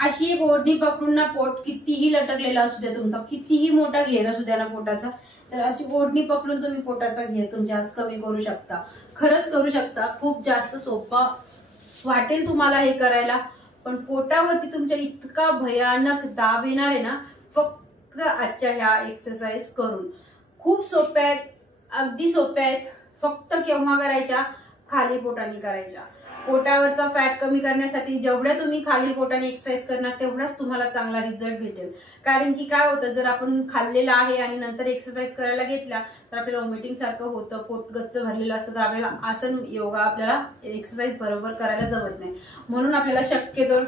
अशी एक ओढणी पकडून ना, पोट कितीही लटकलेला असू द्या तुमचा, कितीही मोठा घेर असू द्या ना पोटाचा, तर अशी ओढणी पकडून तुम्ही पोटाचा घेर तुमच्या कमी करू शकता. खरंच करू शकता. खूप जास्त सोपं वाटेल तुम्हाला हे करायला, पण पोटावरती तुमच्या इतका भयानक दाब येणार आहे ना, फक्त आजच्या ह्या एक्सरसाइज करून. खूप सोप्या आहेत, अगदी सोप्या आहेत. फक्त केव्हा करायच्या? खाली पोटाने करायच्या. पोटावरचा फॅट कमी करण्यासाठी जेवढ्या तुम्ही खाली पोटाने एक्सरसाइज करणार तेवढाच तुम्हाला चांगला रिझल्ट भेटेल. कारण की काय होतं, जर आपण खाल्लेलं आहे आणि नंतर एक्सरसाइज करायला घेतल्या तर आपल्याला वॉमिटिंग सारखं होतं, पोट गच्च भरलेलं असतं, तर आपल्याला आसन योगा आपल्याला एक्सरसाइज बरोबर करायला जमत नाही. म्हणून आपल्याला शक्यतो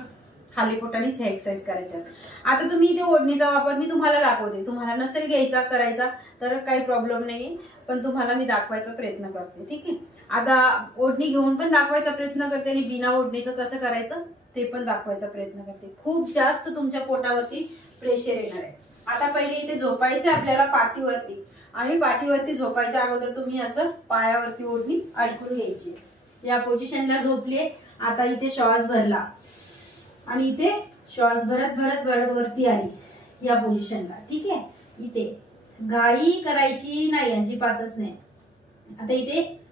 खाली पोटानेच ह्या एक्सरसाइज करायच्या. आता तुम्ही इथे ओढणीचा वापर मी तुम्हाला दाखवते. तुम्हाला नसेल घ्यायचा करायचा तर काही प्रॉब्लेम नाही, पण तुम्हाला मी दाखवायचा प्रयत्न करते. ठीक आहे. आता ओढणी घेऊन पण दाखवायचा प्रयत्न करते आणि बिना ओढणीचं कसं करायचं ते पण दाखवायचा प्रयत्न करते. खूप जास्त तुमच्या पोटावरती प्रेशर येणार आहे. आता पहिले इथे झोपायचं आपल्याला पाठीवरती, आणि पाठीवरती झोपायच्या अगोदर तुम्ही असं पायावरती ओढणी अडकून घ्यायची. या पोझिशनला झोपले. आता इथे श्वास भरला आणि इथे श्वास भरत भरत भरत वरती आली या पोझिशनला. ठीक आहे. इथे घाई करायची नाही, अजिबातच नाही. आता इथे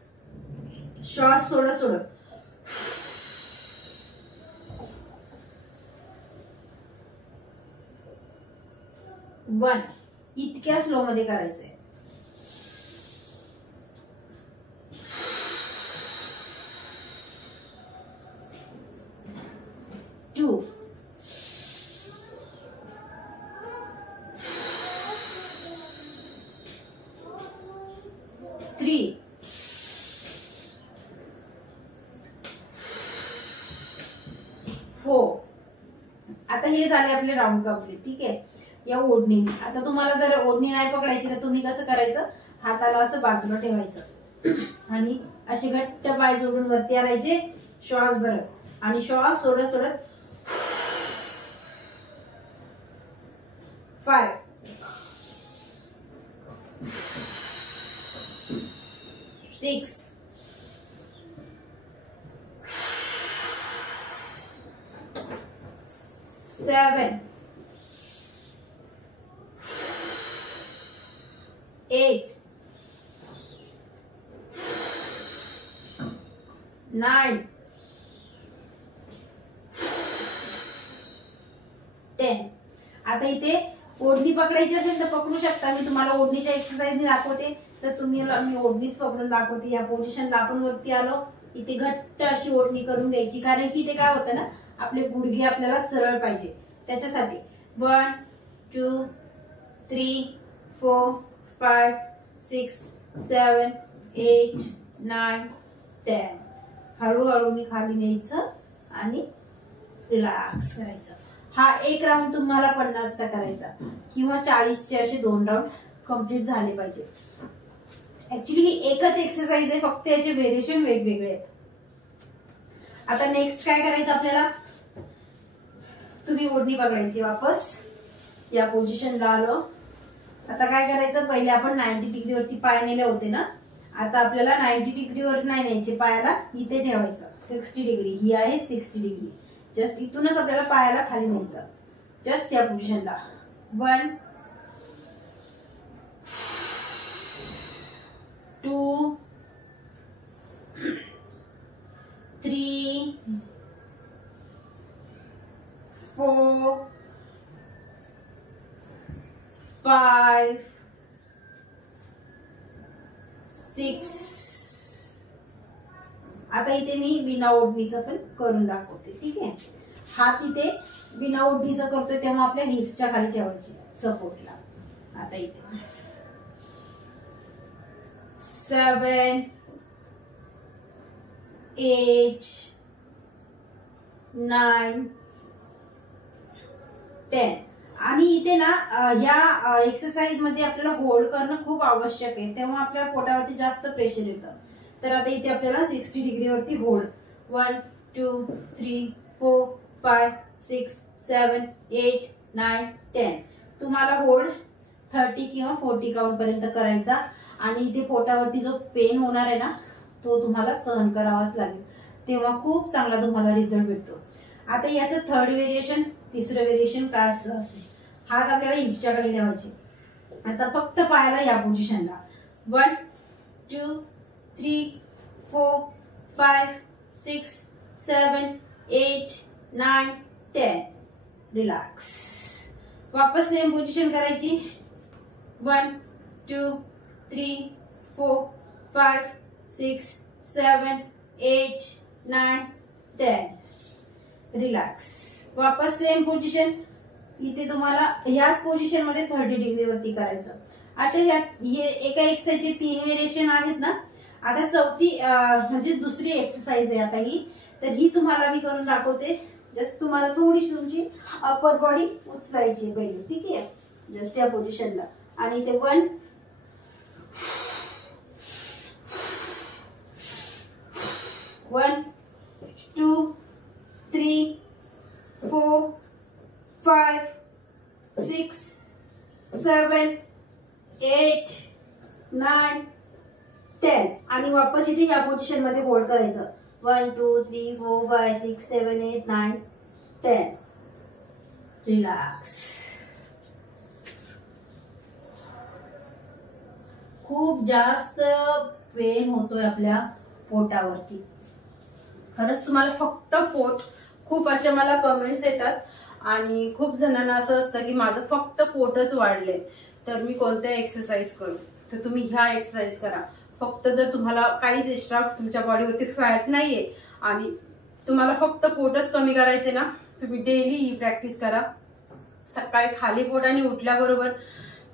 श्वास सोडत सोडत 1 इतक्या स्लो मध्ये करायचंय. 2 3 4. आता हे झाले आपले राऊंड कंप्लीट. ठीक आहे. या ओढणीने आता तुम्हाला जर ओढणी नाही पकडायची तर तुम्ही कसं करायचं, हाताला असं बाजूला ठेवायचं आणि असे घट्ट पाय जोडून वरती आणायचे, श्वास भरत आणि श्वास सोडत सोडत 5 6 7 8 9 10. आता इथे ओढणी पकडायची असेल तर पकडू शकता. मी तुम्हाला ओढणीच्या एक्सरसाइज दाखवते, तर तुम्ही मी ओढणीच पकडून दाखवते. या पोझिशनला आपण वरती आलो, इथे घट्ट अशी ओढणी करून घ्यायची. कारण की इथे काय होतं ना, आपले गुडघे आपल्याला सरळ पाहिजे, त्याच्यासाठी. 1 2 3 4 5 6 7 8 9 10. हळूहळू मी खाली न्यायचं आणि रिलॅक्स करायचं. हा एक राऊंड तुम्हाला 50चा करायचा किंवा 40चे असे 2 राऊंड कंप्लीट झाले पाहिजे. ऍक्च्युली ही एकच एक्सरसाइज आहे, फक्त याचे व्हेरिएशन वेगवेगळे आहेत. आता नेक्स्ट काय करायचं आपल्याला, तुम्ही ओढणी पकडायची, वापस या पोझिशनला आलो. आता काय करायचं, पहिले आपण 90 डिग्री वरती पाय नेले होते ना, आता आपल्याला 90 डिग्रीवर नाही न्यायचे, पायाला इथे ठेवायचं. 60 डिग्री ही आहे, 60 डिग्री. जस्ट इथूनच आपल्याला पायाला खाली न्यायचं, जस्ट या पोझिशनला. 1 2 3 4 5 6. आता इथे मी बिना ओढणीचं पण करून दाखवते. ठीक आहे. हात इथे बिना ओढणीचं करतोय तेव्हा आपल्या हिप्सच्या खाली ठेवायची सपोर्टला. आता इथे 7 8 9 10. आणि इथे ना या एक्सरसाइज मध्ये आपल्याला होल्ड करणं खूप आवश्यक आहे, तेव्हा आपल्या पोटावरती जास्त प्रेशर येतं. तर आता इथे आपल्याला 60 डिग्री वरती होल्ड. 1 2 3 4 5 6 7 8 9 10. तुम्हाला होल्ड 30 किंवा 40 काउंट पर्यंत करायचा. आणि इथे पोटावरती जो पेन होणार आहे ना, तो तुम्हाला सहन करावाच लागेल, तेव्हा खूप चांगला तुम्हाला रिझल्ट भेटतो. आता याचं थर्ड व्हेरिएशन, तिसरं व्हेरिएशन काय असं असेल. हात आपल्याला हिपच्याकडे ठेवायचे. आता फक्त पायाला या पोझिशनला 1 2 3 4 5 6 7 8 9 10. रिलॅक्स. वापस सेम पोझिशन करायची. 1 2 3 4 5 6 7 8 9 10. रिलॅक्स. वापस सेम पोझिशन. इथे तुम्हाला ह्याच पोझिशन मध्ये 30 डिग्री वरती करायचं. अशा हे एका एक्सरसाइजचे 3 व्हेरिएशन आहेत ना. आता चौथी म्हणजे दुसरी एक्सरसाइज आहे आता ही. तर ही तुम्हाला मी करून दाखवते. जस्ट तुम्हाला थोडीशी तुमची अपर बॉडी उचलायची पहिले. ठीक आहे. जस्ट या पोझिशनला. आणि इथे 1 1 2 3 4 5 6 7 8 9 10. आणि वापस इथे या पोझिशन मध्ये होल्ड करायचं. 1 2 3 4 5 6 7 8 9 10. रिलॅक्स. खूप जास्त पेन होतोय आपल्या पोटावरती. खरंच तुम्हाला फक्त पोट, खूप अशा मला कमेंट्स येतात आणि खूप जणांना असं असतं की माझं फक्त पोटच वाढलंय तर मी कोणत्या एक्सरसाइज करू. तर तुम्ही ह्या एक्सरसाइज करा. फक्त जर तुम्हाला काहीच एक्स्ट्रा तुमच्या बॉडीवरती फॅट नाहीये आणि तुम्हाला फक्त पोटच कमी करायचे ना, तुम्ही डेली ही प्रॅक्टिस करा. सकाळी खाली पोटाने उठल्याबरोबर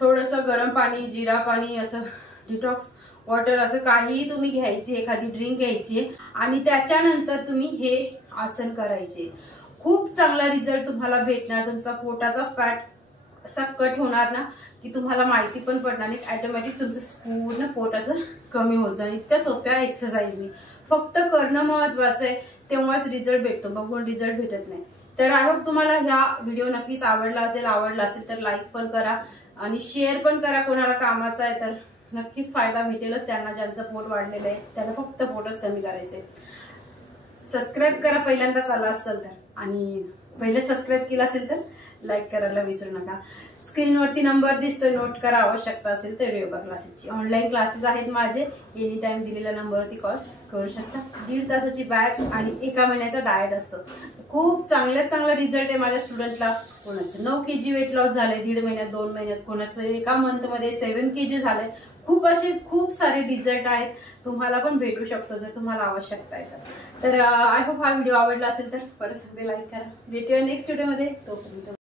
थोडंसं गरम पाणी, जिरा पाणी, असं डिटॉक्स वॉटर असं काही तुम्ही घ्यायची, एखादी ड्रिंक घ्यायची आणि त्याच्यानंतर तुम्ही हे आसन करायचे. खूप चांगला रिझल्ट तुम्हाला भेटणार. तुमचा पोटाचा फॅट असा कट होणार ना की तुम्हाला माहिती पण पडणार नाही. ऑटोमॅटिक तुमचं पूर्ण पोट असं कमी होत जाईल. इतक्या सोप्या एक्सरसाइजनी फक्त करणं महत्वाचं आहे. तेव्हाच रिझल्ट भेटतो, बघून रिझल्ट भेटत नाही. तर आय होप तुम्हाला ह्या व्हिडिओ नक्कीच आवडला असेल तर लाईक पण करा आणि शेअर पण करा. कोणाला कामाचा आहे तर नक्कीच फायदा भेटेलच त्यांना, ज्यांचं पोट वाढलेलं आहे त्यांना फक्त पोटच कमी करायचंय. सबस्क्राईब करा पहिल्यांदाच आला असेल तर, आणि पहिले सबस्क्राईब केलं असेल तर लाईक करायला विसरू नका. स्क्रीनवरती नंबर दिसतोय, नोट करा. आवश्यकता असेल तर योगा क्लासेसची ऑनलाईन क्लासेस आहेत माझे. एनी टाइम दिलेल्या नंबरवरती कॉल करू शकता. 1.5 तासाची बॅच आणि 1 महिन्याचा डाएट असतो. खूप चांगला रिझल्ट आहे माझ्या स्टुडंटला. कोणाचं 9 kg वेट लॉस झालंय 1.5 महिन्यात, 2 महिन्यात, कोणाचं 1 मंथमध्ये 7 kg झालंय. खूप सारे रिझल्ट आहेत. तुम्हाला पण भेटू शकतो जर तुम्हाला आवश्यकता आहे तर. आय होप हा व्हिडिओ आवडला असेल तर परत सांगते लाईक करा. भेटूया नेक्स्ट व्हिडिओमध्ये. तोपर्यंत